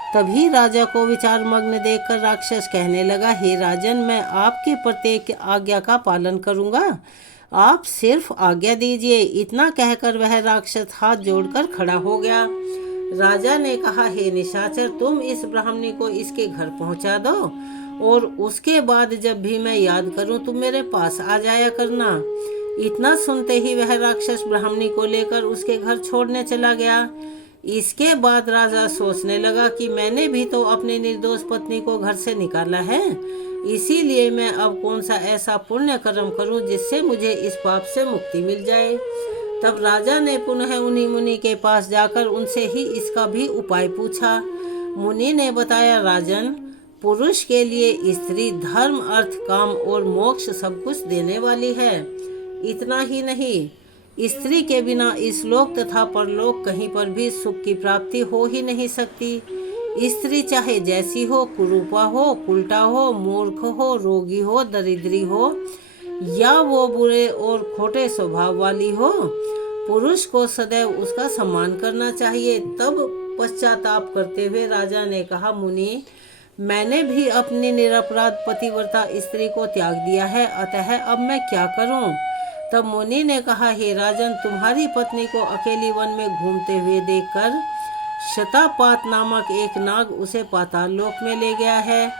तभी राजा को विचार मग्न देखकर राक्षस कहने लगा, हे राजन, मैं आपकी प्रत्येक आज्ञा का पालन करूंगा, आप सिर्फ आज्ञा दीजिए। इतना कहकर वह राक्षस हाथ जोड़कर खड़ा हो गया। राजा ने कहा, हे निशाचर, तुम इस ब्राह्मणी को इसके घर पहुंचा दो और उसके बाद जब भी मैं याद करूं तुम मेरे पास आ जाया करना। इतना सुनते ही वह राक्षस ब्राह्मणी को लेकर उसके घर छोड़ने चला गया। इसके बाद राजा सोचने लगा कि मैंने भी तो अपनी निर्दोष पत्नी को घर से निकाला है, इसीलिए मैं अब कौन सा ऐसा पुण्य कर्म करूं जिससे मुझे इस पाप से मुक्ति मिल जाए। तब राजा ने पुनः उन्हीं मुनि के पास जाकर उनसे ही इसका भी उपाय पूछा। मुनि ने बताया, राजन, पुरुष के लिए स्त्री धर्म, अर्थ, काम और मोक्ष सब कुछ देने वाली है। इतना ही नहीं, स्त्री के बिना इस लोक तथा परलोक कहीं पर भी सुख की प्राप्ति हो ही नहीं सकती। स्त्री चाहे जैसी हो, कुरूपा हो, उल्टा हो, मूर्ख हो, रोगी हो, दरिद्री हो, या वो बुरे और खोटे स्वभाव वाली हो, पुरुष को सदैव उसका सम्मान करना चाहिए। तब पश्चाताप करते हुए राजा ने कहा, मुनि, मैंने भी अपनी निरपराध पतिव्रता स्त्री को त्याग दिया है, अतः अब मैं क्या करूं? तब मुनि ने कहा, हे राजन, तुम्हारी पत्नी को अकेली वन में घूमते हुए देखकर शतापात नामक एक नाग उसे पाताल लोक में ले गया है।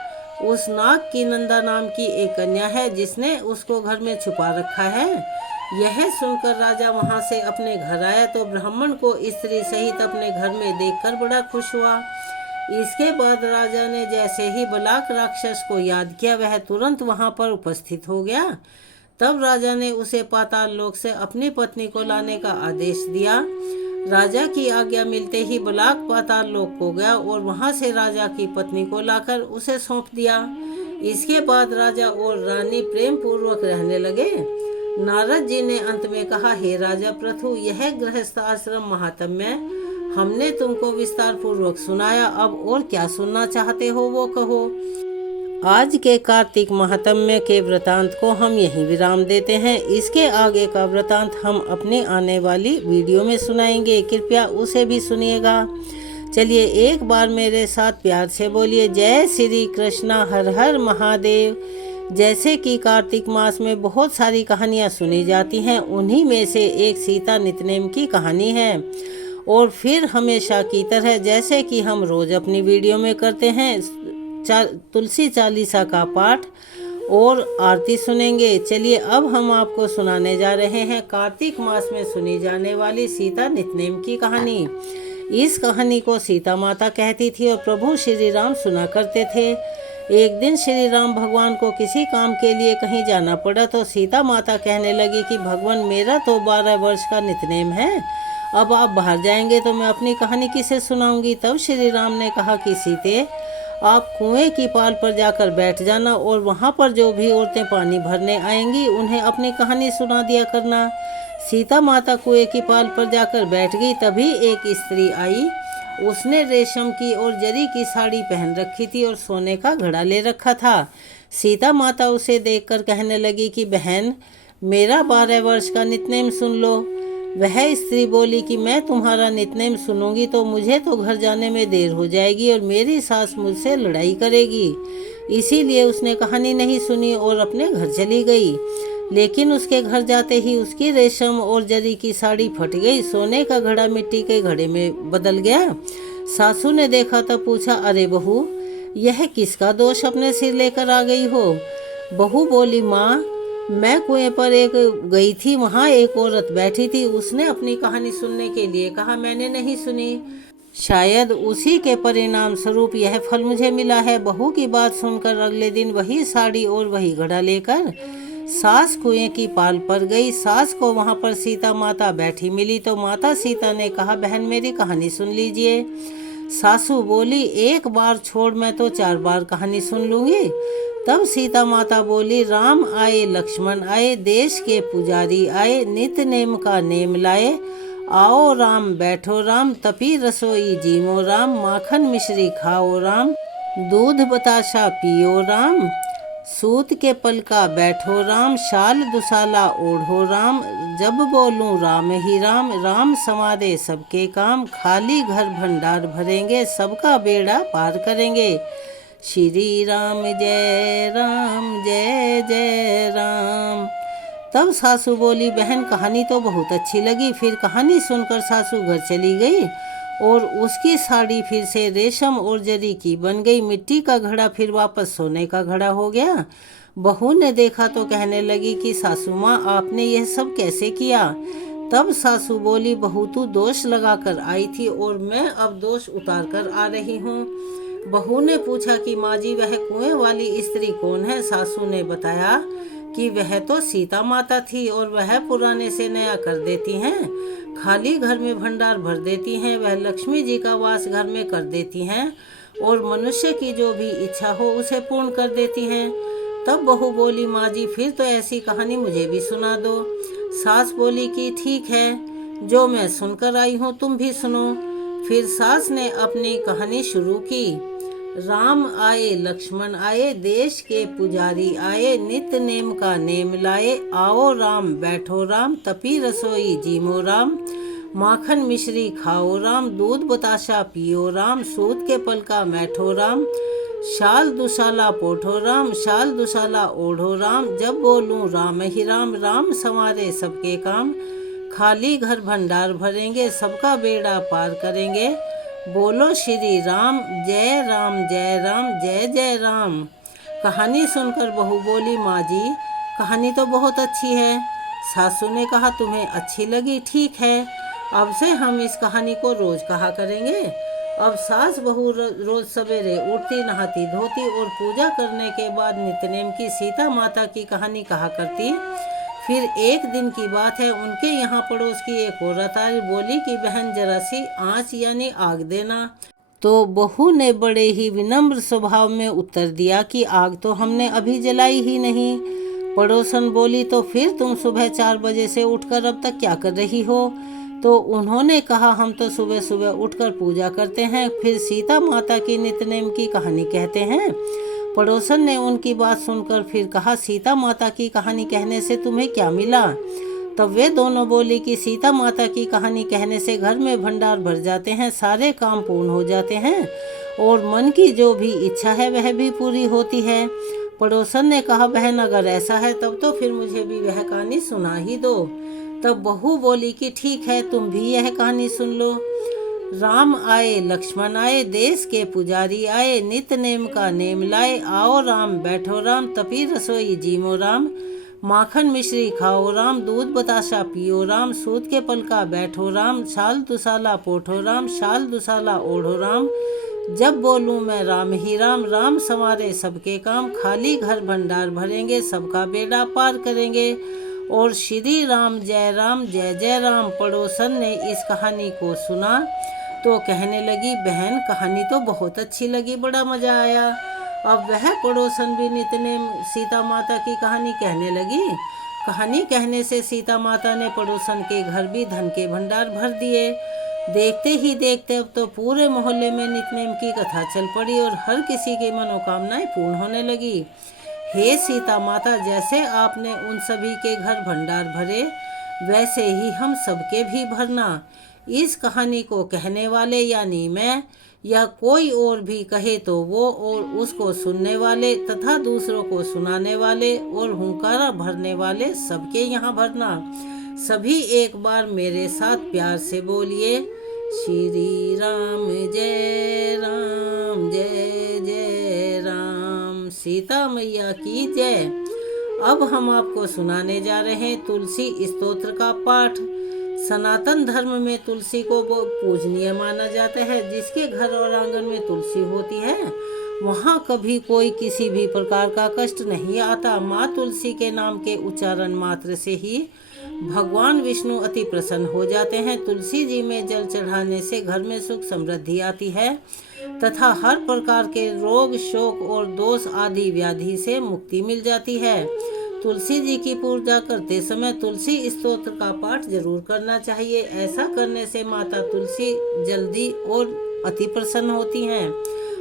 उस नाग की नंदा नाम की एक कन्या है जिसने उसको घर में छुपा रखा है। यह सुनकर राजा वहां से अपने घर आया तो ब्राह्मण को स्त्री सहित अपने घर में देखकर बड़ा खुश हुआ। इसके बाद राजा ने जैसे ही बलाक राक्षस को याद किया, वह तुरंत वहां पर उपस्थित हो गया। तब राजा ने उसे पाताल लोक से अपनी पत्नी को लाने का आदेश दिया। राजा की आज्ञा मिलते ही बलाक पाताल लोक को गया और वहां से राजा की पत्नी को लाकर उसे सौंप दिया। इसके बाद राजा और रानी प्रेम पूर्वक रहने लगे। नारद जी ने अंत में कहा, हे राजा प्रथु, यह गृहस्थ आश्रम महात्म्य हमने तुमको विस्तार पूर्वक सुनाया। अब और क्या सुनना चाहते हो वो कहो। आज के कार्तिक महात्म्य के वृतांत को हम यहीं विराम देते हैं। इसके आगे का वृतांत हम अपने आने वाली वीडियो में सुनाएंगे, कृपया उसे भी सुनिएगा। चलिए एक बार मेरे साथ प्यार से बोलिए, जय श्री कृष्णा, हर हर महादेव। जैसे कि कार्तिक मास में बहुत सारी कहानियाँ सुनी जाती हैं, उन्हीं में से एक सीता नितनेम की कहानी है। और फिर हमेशा की तरह जैसे कि हम रोज अपनी वीडियो में करते हैं, तुलसी चालीसा का पाठ और आरती सुनेंगे। चलिए अब हम आपको सुनाने जा रहे हैं कार्तिक मास में सुनी जाने वाली सीता नितनेम की कहानी। इस कहानी को सीता माता कहती थी और प्रभु श्री राम सुना करते थे। एक दिन श्री राम भगवान को किसी काम के लिए कहीं जाना पड़ा तो सीता माता कहने लगी कि भगवान, मेरा तो 12 वर्ष का नितनेम है, अब आप बाहर जाएंगे तो मैं अपनी कहानी किसे सुनाऊंगी। तब श्री राम ने कहा कि सीते, आप कुएं की पाल पर जाकर बैठ जाना और वहां पर जो भी औरतें पानी भरने आएंगी उन्हें अपनी कहानी सुना दिया करना। सीता माता कुएं की पाल पर जाकर बैठ गई। तभी एक स्त्री आई। उसने रेशम की और जरी की साड़ी पहन रखी थी और सोने का घड़ा ले रखा था। सीता माता उसे देखकर कहने लगी कि बहन, मेरा 12 वर्ष का नितनेम सुन लो। वह स्त्री बोली कि मैं तुम्हारा नितनेम सुनूंगी तो मुझे तो घर जाने में देर हो जाएगी और मेरी सास मुझसे लड़ाई करेगी। इसीलिए उसने कहानी नहीं सुनी और अपने घर चली गई। लेकिन उसके घर जाते ही उसकी रेशम और जरी की साड़ी फट गई, सोने का घड़ा मिट्टी के घड़े में बदल गया। सासू ने देखा तब पूछा, अरे बहू, यह किसका दोष अपने सिर लेकर आ गई हो। बहू बोली, माँ, मैं कुएं पर गई थी, वहाँ एक औरत बैठी थी, उसने अपनी कहानी सुनने के लिए कहा, मैंने नहीं सुनी। शायद उसी के परिणाम स्वरूप यह फल मुझे मिला है। बहू की बात सुनकर अगले दिन वही साड़ी और वही घड़ा लेकर सास कुएं की पाल पर गई। सास को वहाँ पर सीता माता बैठी मिली तो माता सीता ने कहा, बहन, मेरी कहानी सुन लीजिए। सासू बोली, एक बार छोड़, मैं तो 4 बार कहानी सुन लूंगी। तब सीता माता बोली, राम आए, लक्ष्मण आए, देश के पुजारी आए, नित नेम का नेम लाए। आओ राम, बैठो राम, तपी रसोई जीमो राम, माखन मिश्री खाओ राम, दूध बताशा पियो राम, सूत के पलका बैठो राम, शाल दुसाला ओढ़ो राम, जब बोलूं राम ही राम, राम समादे सबके काम, खाली घर भंडार भरेंगे, सबका बेड़ा पार करेंगे। श्री राम जय राम, जय जय राम। तब सासू बोली, बहन, कहानी तो बहुत अच्छी लगी। फिर कहानी सुनकर सासू घर चली गई और उसकी साड़ी फिर से रेशम और जरी की बन गई। मिट्टी का घड़ा फिर वापस सोने का घड़ा हो गया। बहू ने देखा तो कहने लगी कि सासू माँ, आपने यह सब कैसे किया। तब सासू बोली, बहू, तू दोष लगाकर आई थी और मैं अब दोष उतार कर आ रही हूँ। बहू ने पूछा कि माँ जी, वह कुएं वाली स्त्री कौन है। सासू ने बताया कि वह तो सीता माता थी और वह पुराने से नया कर देती हैं, खाली घर में भंडार भर देती हैं, वह लक्ष्मी जी का वास घर में कर देती हैं और मनुष्य की जो भी इच्छा हो उसे पूर्ण कर देती हैं। तब बहू बोली, माँ जी फिर तो ऐसी कहानी मुझे भी सुना दो। सास बोली कि ठीक है, जो मैं सुनकर आई हूँ तुम भी सुनो। फिर सास ने अपनी कहानी शुरू की। राम आए लक्ष्मण आए, देश के पुजारी आए, नित्य नेम का नेम लाए, आओ राम बैठो राम, तपी रसोई जीमो राम, माखन मिश्री खाओ राम, दूध बताशा पियो राम, सूत के पल का बैठो राम, शाल दुशाला पोठो राम, शाल दुशाला ओढ़ो राम, जब बोलूं राम ही राम, राम संवारे सबके काम, खाली घर भंडार भरेंगे, सबका बेड़ा पार करेंगे, बोलो श्री राम जय राम जय राम जय जय राम। कहानी सुनकर बहू बोली, माँ जी कहानी तो बहुत अच्छी है। सासू ने कहा, तुम्हें अच्छी लगी, ठीक है, अब से हम इस कहानी को रोज कहा करेंगे। अब सास बहू रोज सवेरे उठती, नहाती धोती और पूजा करने के बाद नित्यनेम की सीता माता की कहानी कहा करती। फिर एक दिन की बात है, उनके यहाँ पड़ोस की एक औरत आई, बोली कि बहन जरा सी आँच यानी आग देना। तो बहू ने बड़े ही विनम्र स्वभाव में उत्तर दिया कि आग तो हमने अभी जलाई ही नहीं। पड़ोसन बोली, तो फिर तुम सुबह 4 बजे से उठकर अब तक क्या कर रही हो? तो उन्होंने कहा, हम तो सुबह सुबह उठकर पूजा करते हैं, फिर सीता माता की नित्यनेम की कहानी कहते हैं। पड़ोसन ने उनकी बात सुनकर फिर कहा, सीता माता की कहानी कहने से तुम्हें क्या मिला? तब वे दोनों बोली कि सीता माता की कहानी कहने से घर में भंडार भर जाते हैं, सारे काम पूर्ण हो जाते हैं और मन की जो भी इच्छा है वह भी पूरी होती है। पड़ोसन ने कहा, बहन अगर ऐसा है तब तो फिर मुझे भी वह कहानी सुना ही दो। तब बहू बोली कि ठीक है, तुम भी यह कहानी सुन लो। राम आए लक्ष्मण आए, देश के पुजारी आए, नित्य नेम का नेम लाए, आओ राम बैठो राम, तपी रसोई जीमो राम, माखन मिश्री खाओ राम, दूध बताशा पियो राम, सूत के पल का बैठो राम, शाल दुसाला पोठो राम, शाल दुसाला ओढ़ो राम, जब बोलूं मैं राम ही राम, राम संवारे सबके काम, खाली घर भंडार भरेंगे, सबका बेड़ा पार करेंगे, और श्री राम जय जय राम। पड़ोसन ने इस कहानी को सुना तो कहने लगी, बहन कहानी तो बहुत अच्छी लगी, बड़ा मजा आया। अब वह पड़ोसन भी नित्यनेम सीता माता की कहानी कहने लगी। कहानी कहने से सीता माता ने पड़ोसन के घर भी धन के भंडार भर दिए। देखते ही देखते अब तो पूरे मोहल्ले में नित्यनेम की कथा चल पड़ी और हर किसी की मनोकामनाएं पूर्ण होने लगी। हे सीता माता, जैसे आपने उन सभी के घर भंडार भरे, वैसे ही हम सबके भी भरना। इस कहानी को कहने वाले यानी मैं या कोई और भी कहे तो वो और उसको सुनने वाले तथा दूसरों को सुनाने वाले और हुंकारा भरने वाले सबके यहाँ भरना। सभी एक बार मेरे साथ प्यार से बोलिए, श्री राम जय जय राम, सीता मैया की जय। अब हम आपको सुनाने जा रहे हैं तुलसी स्तोत्र का पाठ। सनातन धर्म में तुलसी को पूजनीय माना जाता है। जिसके घर और आंगन में तुलसी होती है वहाँ कभी कोई किसी भी प्रकार का कष्ट नहीं आता। माँ तुलसी के नाम के उच्चारण मात्र से ही भगवान विष्णु अति प्रसन्न हो जाते हैं। तुलसी जी में जल चढ़ाने से घर में सुख समृद्धि आती है तथा हर प्रकार के रोग शोक और दोष आदि व्याधि से मुक्ति मिल जाती है। तुलसी जी की पूजा करते समय तुलसी स्तोत्र का पाठ जरूर करना चाहिए। ऐसा करने से माता तुलसी जल्दी और अति प्रसन्न होती हैं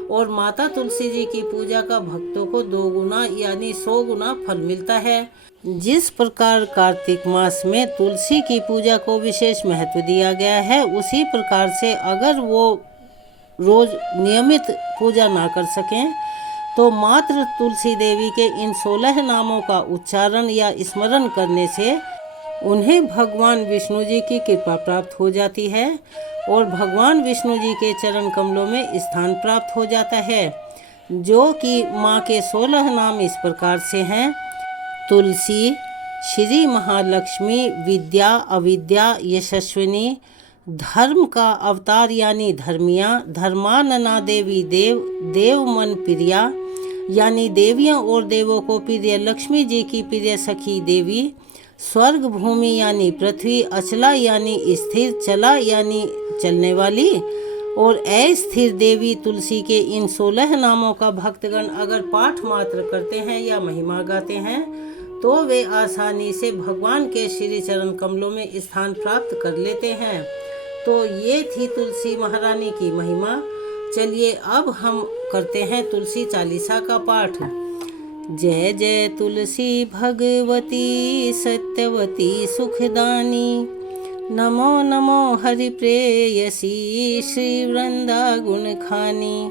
और माता तुलसी जी की पूजा का भक्तों को 2 गुना यानी 100 गुना फल मिलता है। जिस प्रकार कार्तिक मास में तुलसी की पूजा को विशेष महत्व दिया गया है, उसी प्रकार से अगर वो रोज नियमित पूजा ना कर सकें तो मात्र तुलसी देवी के इन 16 नामों का उच्चारण या स्मरण करने से उन्हें भगवान विष्णु जी की कृपा प्राप्त हो जाती है और भगवान विष्णु जी के चरण कमलों में स्थान प्राप्त हो जाता है। जो कि माँ के 16 नाम इस प्रकार से हैं: तुलसी, श्री महालक्ष्मी, विद्या, अविद्या, यशस्विनी, धर्म का अवतार यानी धर्मिया, धर्मानना देवी देव, देव मन प्रिया, यानी देवियों और देवों को प्रिय लक्ष्मी जी की प्रिय सखी देवी, स्वर्ग भूमि यानी पृथ्वी, अचला यानी स्थिर, चला यानी चलने वाली, और अस्थिर देवी तुलसी के इन 16 नामों का भक्तगण अगर पाठ मात्र करते हैं या महिमा गाते हैं तो वे आसानी से भगवान के श्री चरण कमलों में स्थान प्राप्त कर लेते हैं। तो ये थी तुलसी महारानी की महिमा। चलिए अब हम करते हैं तुलसी चालीसा का पाठ। जय जय तुलसी भगवती सत्यवती सुखदानी, नमो नमो हरि प्रेयसी श्री वृंदा गुण खानी,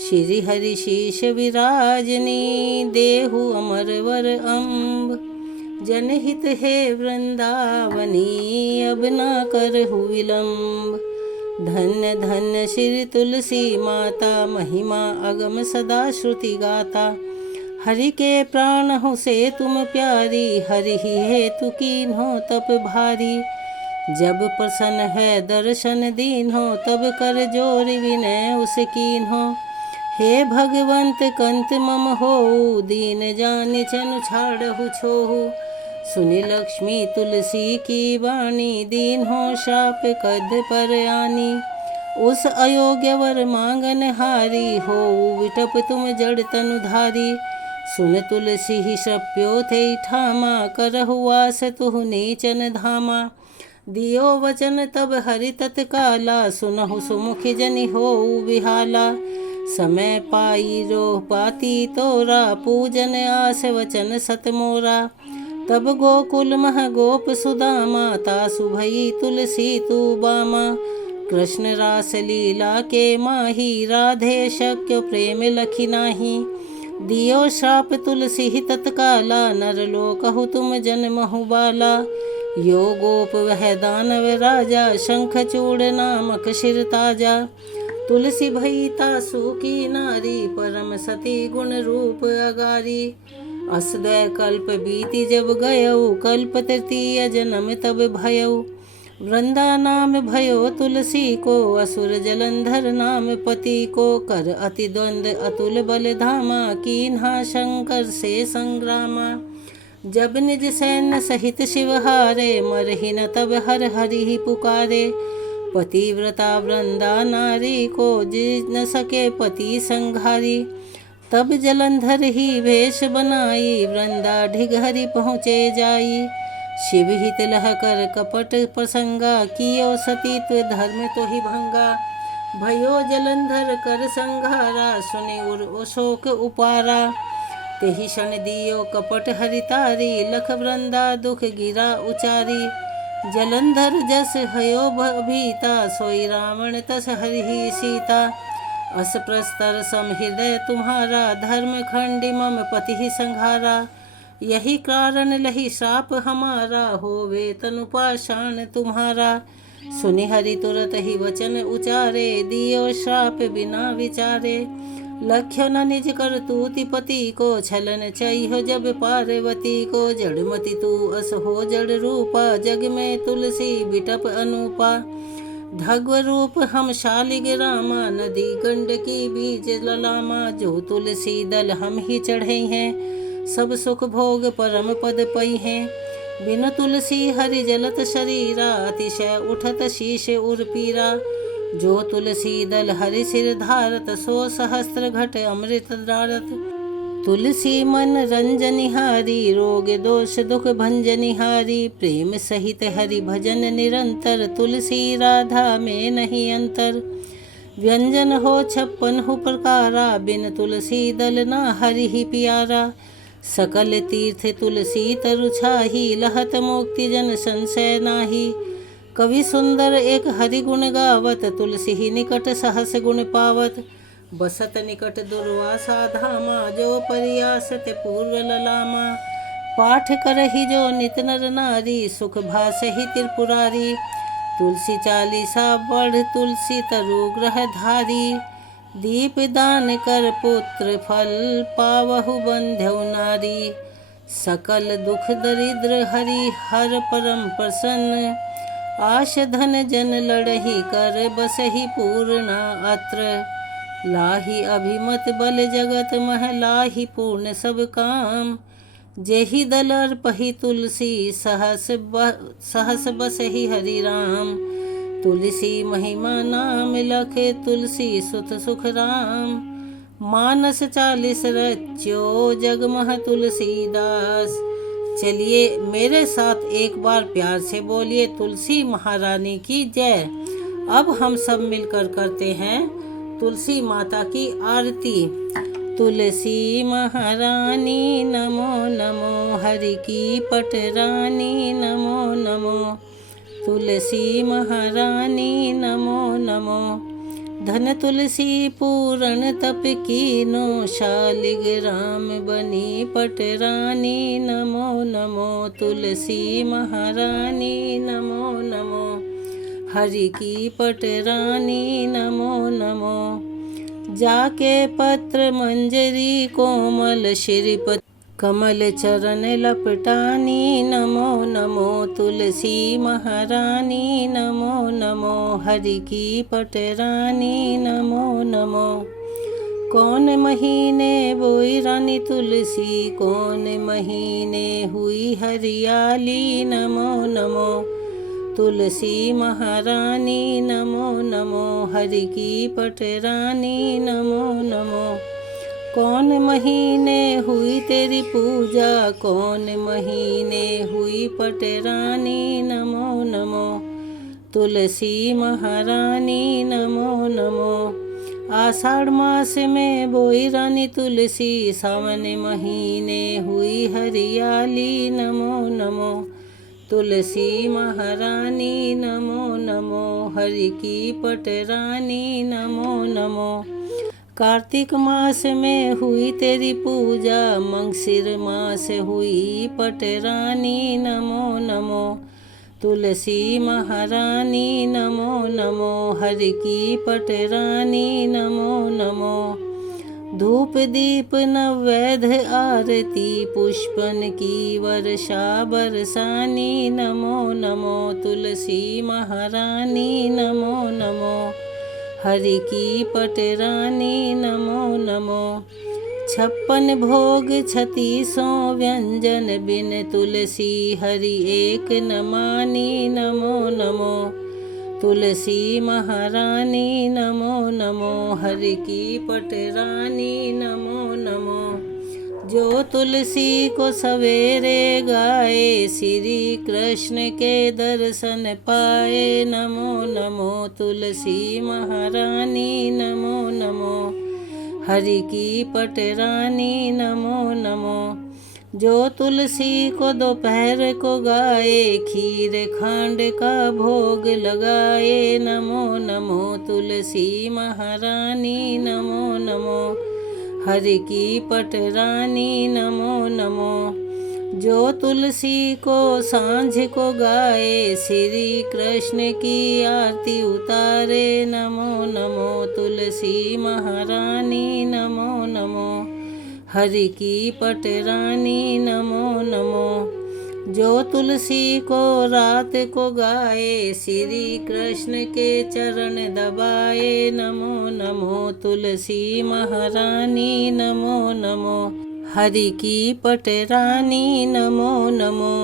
श्री हरि शीश विराजनी देहु अमर वर अम्ब, जनहित है वृंदावनी अब न करहु विलम्ब। धन्य धन्य श्री तुलसी माता, महिमा अगम सदा श्रुति गाता, हरि के प्राण हो से तुम प्यारी, हरि ही हेतु कीन हो तप भारी, जब प्रसन्न है दर्शन दीन हो तब कर जोर विनय उस कीन हो। हे भगवंत कंत मम हो, दीन जानि चनु छाड़हु छोहु, सुनि लक्ष्मी तुलसी की वाणी, दीन हो श्राप कद पर आनी। उस अयोग्य वर मांगन हारी, हो विटप तुम जड़ तनु धारी, सुन तुलसी ही श्रप्यो थे ठामा, करहु वास तुहु नीचन धामा। दियो वचन तब हरि तत्काला, सुनहु सुमुखि जनि हो विहाला, समय पाई रोह पाती तोरा, पूजन आस वचन सत मोरा। तब गोकुल मह गोप सुदामा, तासु भई तुलसी तू बामा, कृष्ण रास लीला के माही, राधे शक्य प्रेम लखी नाही। दियो श्राप तुलसी ही तत्काला, नर लोकहु तुम जन्महु बाला, यो गोप वह दानव राजा, शंख चूड़ नामक शिर ताजा। तुलसी भई तासु की नारी, परम सती गुण रूप अगारी, असदय कल्प बीती जब गयऊ, कल्प तृतीय जन्म तब भयऊ। वृंदा नाम भयो तुलसी को, असुर जलंधर नाम पति को, कर अति द्वंद अतुल बल धामा, कीन्हा शंकर से संग्रामा। जब निज सैन्य सहित शिव हारे, मरहि न तब हर हरि ही पुकारे, पतिव्रता वृंदा नारी को, जिस न सके पति संघारी। तब जलंधर ही वेश बनाई, वृंदा ढिघहरि पहुँचे जाई, शिव हित लह कर कपट प्रसंगा, कियो सतीत्व धर्म तो ही भंगा। भयो जलंधर कर संघारा, सुनि उर अशोक उपारा, तेहि क्षण दियो कपट हरितारी, लख वृंदा दुख गिरा उचारी। जलंधर जस हयो भीता, सोई रावण तस हरि सीता, अस प्रस्तर समहृदय तुम्हारा, धर्म खंडी मम पति ही संघारा। यही कारण लही श्राप हमारा, होवे तनु पाषाण तुम्हारा। सुनि हरि तुरत ही वचन उचारे, दियो श्राप बिना विचारे। लख्यो न निज कर तूति पति को, छलन चाहिए जब पार्वती को। जड़मति तू अस हो जड़ रूपा, जग में तुलसी बिटप अनूपा। धग्व रूप हम शालिग रामा, नदी गंडकी बीज ललामा। जो तुलसी दल हम ही चढ़े हैं, सब सुख भोग परम पद पई हैं। बिनु तुलसी हरि जलत शरीरा, अतिशय उठत शीश उर्पीरा। जो तुलसी दल हरि सिर धारत, सो सहस्त्र घट अमृत धारत। तुलसी मन रंजनिहारी, रोग दोष दुख भंजनिहारी। प्रेम सहित हरि भजन निरंतर, तुलसी राधा में नहीं अंतर। व्यंजन हो 56 प्रकारा, बिन तुलसी दल ना हरि ही प्यारा। सकल तीर्थ तुलसी तरु छाही, लहत मुक्ति जन संशय नाही। कवि सुंदर एक हरि गुण गावत, तुलसी ही निकट सहस गुण पावत। बसत निकट दुर्वासा धामा, जो परियासत पूर्व ललामा। पाठ करहि जो नित नर नारी, सुख भासहि त्रिपुरारी। तुलसी चालीसा बढ़ तुलसी तरु ग्रह धारी। दीप दान कर पुत्र फल, पावहु बंध्यौ नारी। सकल दुख दरिद्र हरि हर परम प्रसन्न। आश धन जन लड़ही कर, बसहि पूर्णा अत्र। लाही अभिमत बल जगत मह लाही पूर्ण सब काम। जेहि दलर पही तुलसी सहस बसहि हरि राम। तुलसी महिमा नाम लखे तुलसी सुत सुख राम। मानस 40 रच्यो जगमह तुलसीदास। चलिए मेरे साथ एक बार प्यार से बोलिए तुलसी महारानी की जय। अब हम सब मिलकर करते हैं तुलसी माता की आरती। तुलसी महारानी नमो नमो, हरि की पटरानी नमो नमो। तुलसी महारानी नमो नमो। धन तुलसी पूरण तप कीनो, शालिग्राम बनी पटरानी नमो नमो। तुलसी महारानी नमो नमो, हरि की पटरानी नमो नमो। जाके पत्र मंजरी कोमल श्रीपति, कमल चरण लपटानी नमो नमो। तुलसी महारानी नमो नमो, हरि की पटरानी नमो नमो। कौन महीने बोई रानी तुलसी, कौन महीने हुई हरियाली नमो नमो। तुलसी महारानी नमो नमो, हरि की पटरानी नमो नमो। कौन महीने हुई तेरी पूजा, कौन महीने हुई पटरानी नमो नमो। तुलसी महारानी नमो नमो। आषाढ़ मास में बोई रानी तुलसी, सावन महीने हुई हरियाली नमो नमो। तुलसी महारानी नमो नमो, हरि की पटरानी नमो नमो। कार्तिक मास में हुई तेरी पूजा, मंगसिर मास हुई पटरानी नमो नमो। तुलसी महारानी नमो नमो, हरि की पटरानी नमो नमो। धूप दीप नवैद्य आरती, पुष्पन की वर्षा बरसानी नमो नमो। तुलसी महारानी नमो नमो, हरि की पटरानी नमो नमो। 56 भोग 36 व्यंजन, बिन तुलसी हरि एक न मानी नमो नमो। तुलसी महारानी नमो नमो, हरि की पटरानी नमो नमो। जो तुलसी को सवेरे गाए, श्री कृष्ण के दर्शन पाए नमो नमो। तुलसी महारानी नमो नमो, हरि की पटरानी नमो नमो। जो तुलसी को दोपहर को गाए, खीर खंड का भोग लगाए नमो नमो। तुलसी महारानी नमो नमो, हरि की पटरानी नमो नमो। जो तुलसी को सांझ को गाए, श्री कृष्ण की आरती उतारे नमो नमो। तुलसी महारानी नमो नमो, हरि की पटरानी नमो नमो। जो तुलसी को रात को गाए, श्री कृष्ण के चरण दबाए नमो नमो। तुलसी महारानी नमो नमो, हरि की पटरानी नमो नमो।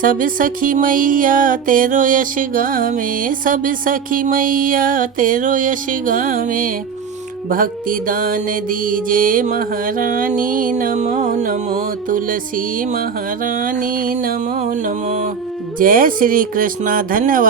सब सखी मैया तेरो यश गावे, सब सखी मैया तेरो यश गावे। भक्ति दान दीजे महारानी नमो नमो। तुलसी महारानी नमो नमो। जय श्री कृष्णा। धन्यवाद।